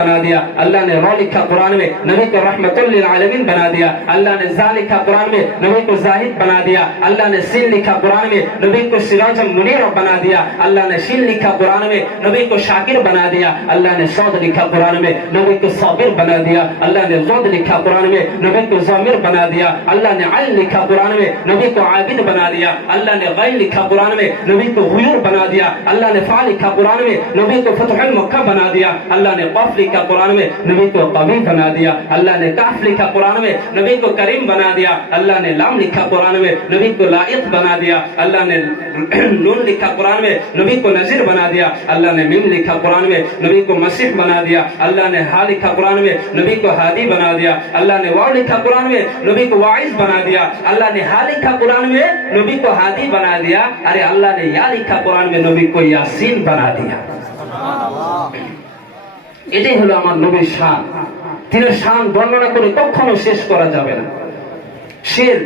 बना दिया, अल्लाह ने रौ लिखा कुरान में, नबी को रहमतुल लिल आलमीन बना दिया। अल्लाह ने जा लिखा कुरान में, नबी को जाहिद बना दिया। अल्लाह ने सिन लिखा कुरान में, नबी को सिराजम मुनीर बना दिया। अल्लाह ने शिन लिखा कुरान में, नबी को शाकिर बना दिया। अल्लाह ने सौद लिखा कुरान में, नबी को साबिर बना दिया। अल्लाह ने ज़ौद लिखा कुरान में, नबी को ज़ामिर बना दिया। अल्लाह ने अल लिखा कुरान में, नबी को आबिद बना दिया। अल्लाह ने गैल लिखा कुरान में, नबी को गुयूर बना दिया। अल्लाह ने फा लिखा कुरान में, नबी को फतहुल मक्का बना दिया। अल्लाह ने क़ाफ लिखा कुरान में, नबी को कवी बना दिया। अल्लाह ने काफ लिखा कुरान में, नबी को करीम बना दिया। अल्लाह ने लाम लिखा कुरान में, नबी को लाइक बना दिया। अल्लाह ने नून लिखा कुरान में, नबी को नज़ीर बना दिया। अल्लाह ने मीम लिखा कुरान में, नबी को मसीह बना दिया। अल्लाह ने हा लिखा कुरान में, नबी को हादी बना दिया। अल्लाह ने वाव लिखा कुरान में, नबी को वाइज बना दिया। अल्लाह ने हा लिखा कुरान में, नबी को हादी बना दिया। अरे अल्लाह ने या लिखा कुरान में, नबी को यासीन बना दिया। এটাই হলো আমার নবীর শান। তিনি শান বর্ণনা করে কখনো শেষ করা যাবে না। শের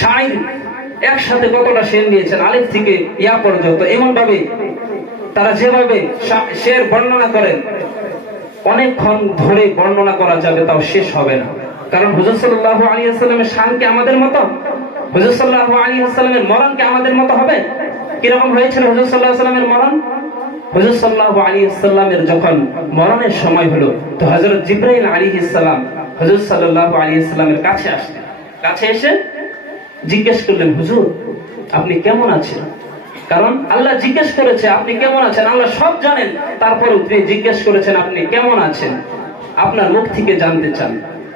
শাইর একসাথে কতটা শের নিয়েছেন আলিফ থেকে ইয়া পর্যন্ত, এমন ভাবে তারা যেভাবে শের বর্ণনা করেন অনেকক্ষণ ধরে বর্ণনা করা যাবে, তাও শেষ হবে না। কারণ হুজুর সাল্লাল্লাহু আলাইহি ওয়াসাল্লামের শান কি আমাদের মতো? হুজুর সাল্লাল্লাহু আলাইহি ওয়াসাল্লামের মরণ কি আমাদের মতো হবে? কিরকম হয়েছিল হুজুর সাল্লাল্লাহু আলাইহি ওয়াসাল্লামের মরণ? হুজুর সাল্লাল্লাহু আলাইহি ওয়াসাল্লামের যখন মরণের সময় হলো, তো হযরত জিবরাইল আলাইহিস সালাম হুজুর সাল্লাল্লাহু আলাইহি ওয়াসাল্লামের কাছে আসলেন। কাছে এসে জিজ্ঞেস করলেন, হুজুর আপনি কেমন আছেন? কারণ আল্লাহ জিজ্ঞেস করেছে আপনি কেমন আছেন, আল্লাহ সব জানেন, তারপরেও তিনি জিজ্ঞেস করেছেন আপনি কেমন আছেন, আপনার মুখ থেকে জানতে চান।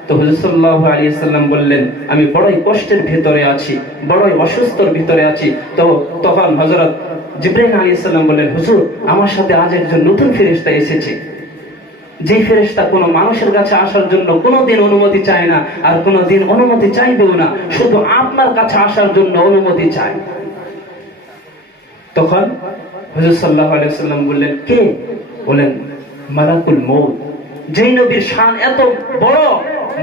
তো হুজুর সাল্লাল্লাহু আলাইহি ওয়াসাল্লাম বললেন, আমি বড়ই কষ্টের ভিতরে আছি, বড়ই অসুস্থর ভিতরে আছি। তো তখন হযরত জিবরাইল আলাইহিস সালাম বললেন, হুজুর আমার সাথে আজ একজন নতুন ফেরেশতা এসেছে, যে ফেরেশতা কোনো মানুষের কাছে আসার জন্য কোনোদিন অনুমতি চায় না, আর কোনোদিন অনুমতি চাইবেও না, শুধু আপনার কাছে আসার জন্য অনুমতি চায়। তখন হুজুর সাল্লাল্লাহু আলাইহি ওয়াসাল্লাম বললেন, কে? বলেন মালাকুল মউত। যেই নবীর শান এত বড়,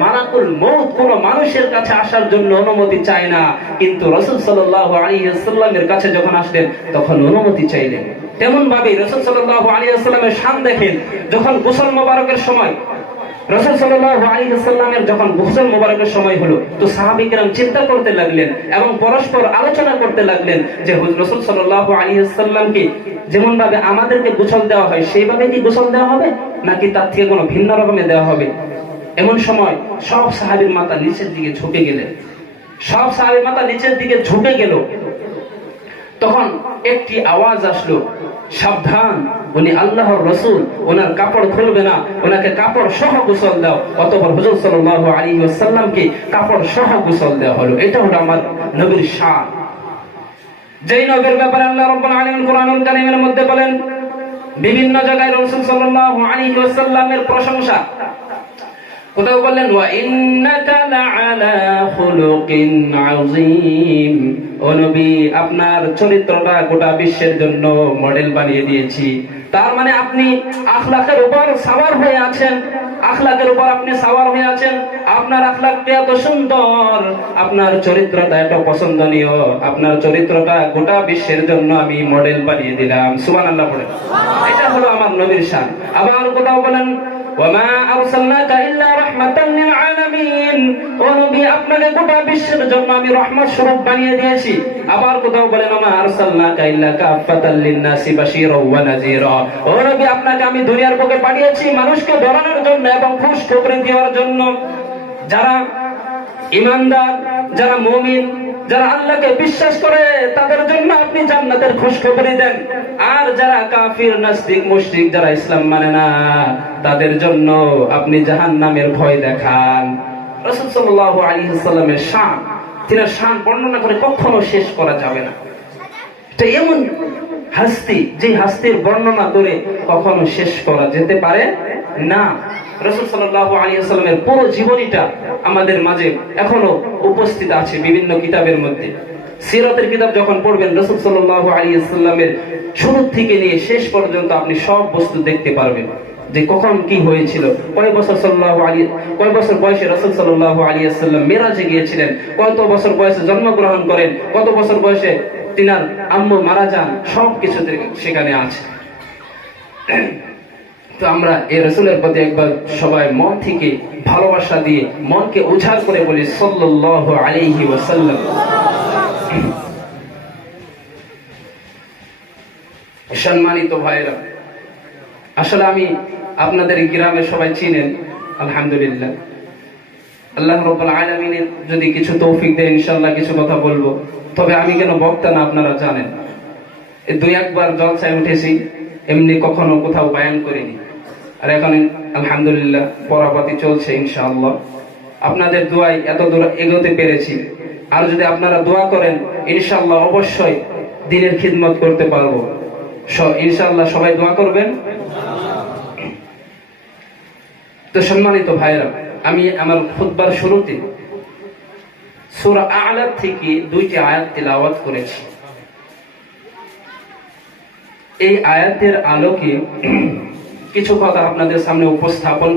মালাকুল মউত কোন মানুষের কাছে আসার জন্য অনুমতি চায় না, কিন্তু রাসূল সাল্লাল্লাহু আলাইহি ওয়াসাল্লামের কাছে যখন আসলেন তখন অনুমতি চাইলেন। তেমন ভাবে রাসূল সাল্লাল্লাহু আলাইহি ওয়াসাল্লামের শান দেখেন, যখন গোসল মোবারকের সময় রাসূল সাল্লাল্লাহু আলাইহি ওয়াসাল্লামের যখন গোসল মোবারকের সময় হলো, তো সাহাবী কেরাম চিন্তা করতে লাগলেন এবং পরস্পর আলোচনা করতে লাগলেন যে রাসূল সাল্লাল্লাহু আলাইহি ওয়াসাল্লামকে যেমন ভাবে আমাদেরকে গোসল দেওয়া হয় সেইভাবে কি গোসল দেওয়া হবে, নাকি তার থেকে কোনো ভিন্ন রকমের দেওয়া হবে। এমন সময় সব সাহাবীর মাথা নিচের দিকে ঝুঁকে গেলেন, সব সাহাবীর মাথা নিচের দিকে ঝুঁকে গেল। তখন একটি আওয়াজ আসলো, সাবধান, উনি আল্লাহর রাসূল, ওনার কাপড় খুলবে না, ওনাকে কাপড় সহ গোসল দাও। অতঃপর হুজুর সাল্লাল্লাহু আলাইহি ওয়াসাল্লামকে কাপড় সহ গোসল দেওয়া হলো। এটা হলো আমার নবীর শান। যেই নবীর ব্যাপারে আল্লাহ রাব্বুল আলামিন কুরআনুল কারীমের মধ্যে বলেন, বিভিন্ন জায়গায় রাসূল সাল্লাল্লাহু আলাইহি ওয়াসাল্লামের প্রশংসা, কোথাও বললেন ওয়া ইন্নাকা লাআলা খুলুকিন আযীম, ও নবী আপনার চরিত্রটা গোটা বিশ্বের জন্য মডেল বানিয়ে দিয়েছি। তার মানে আপনি আখলাকের উপর সাওয়ার হয়ে আছেন, আখলাকের উপর আপনি সাওয়ার হয়ে আছেন। আপনার আখলাকটা এত সুন্দর, আপনার চরিত্রটা এত পছন্দনীয়, আপনার চরিত্রটা গোটা বিশ্বের জন্য আমি মডেল বানিয়ে দিলাম। সুবহানাল্লাহ বলেন। এটা হলো আমার নবীর শান। আবার কোথাও বলেন ওয়ামা আরসালনাকা ইল্লা রাহমাতাল লিল আলামিন, ও নবী আপনাকে গোটা বিশ্বের জন্য আমি রহমত স্বরূপ বানিয়ে দিয়েছি। আবার কোথাও বলেন ওয়ামা আরসালনাকা ইল্লা কাফাতাল লিন-নাসি বাশীরাও ওয়া নাযীরা, ও নবী আপনাকে আমি দুনিয়ার বুকে পাঠিয়েছি মানুষকে ডরানোর জন্য এবং খুশখবরি দেওয়ার জন্য। যারা ঈমানদার, যারা মুমিন, যারা আল্লাহকে বিশ্বাস করে তাদের জন্য আপনি জান্নাতের খুশখবরি দেন। আর যারা কাফির, নাস্তিক, মুশরিক, যারা ইসলাম মানে না, তাদের জন্য আপনি জাহান্নামের ভয় দেখান। রাসূল সাল্লাল্লাহু আলাইহি ওয়াসাল্লামের শান, তিনার শান বর্ণনা করে কখনো শেষ করা যাবে না। এটা এমন হাস্তি, যে হাস্তির বর্ণনা করে কখনো শেষ করা যেতে পারে না। রাসূল সাল্লাল্লাহু আলাইহি ওয়াসাল্লামের পুরো জীবনীটা আমাদের মাঝে এখনো উপস্থিত আছে বিভিন্ন কিতাবের মধ্যে। সিরাতের কিতাব যখন পড়বেন, রাসূল সাল্লাল্লাহু আলাইহি ওয়াসাল্লামের শুরু থেকে নিয়ে শেষ পর্যন্ত আপনি সব বস্তু দেখতে পারবেন, যে কখন কি হয়েছিল, কয় বছর বয়সে রাসূল সাল্লাল্লাহু আলাইহি ওয়াসাল্লাম মিরাজে গিয়েছিলেন, কত বছর বয়সে জন্মগ্রহণ করেন, কত বছর বয়সে তিনার আম্মু মারা যান, সব কিছু সেখানে আছে। তো আমরা এই রাসূলের প্রতি একবার সবাই মন থেকে ভালোবাসা দিয়ে মনকে উজাড় করে বলি সাল্লাল্লাহু আলাইহি ওয়াসাল্লাম। সম্মানিত ভাইরা, আসলে আমি আপনাদের গ্রামে সবাই চিনেন আলহামদুলিল্লাহ। আল্লাহ রাব্বুল আলামিনের যদি কিছু তৌফিক দেয় ইনশাআল্লাহ কিছু কথা বলবো। তবে আমি কেন বক্তা না আপনারা জানেন, এই দুই একবার জলসায় উঠেছি, এমনি কখনো কোথাও বায়ান করিনি। আর এখন আলহামদুলিল্লাহ পড়াপাতি চলছে ইনশাআল্লাহ। আপনাদের দোয়ায় এত দূর এগোতে পেরেছি। আর যদি আপনারা দোয়া করেন ইনশাআল্লাহ অবশ্যই দ্বীনের খিদমত করতে পারবো ইনশাআল্লাহ। সবাই দোয়া করবেন। তো সম্মানিত ভাইরা, আমি আমার খুতবার শুরুতে সূরা আ'লা থেকে 2টি আয়াত তিলাওয়াত করেছি। এই আয়াতের আলোকে কিছু কথা আপনাদের সামনে উপস্থাপন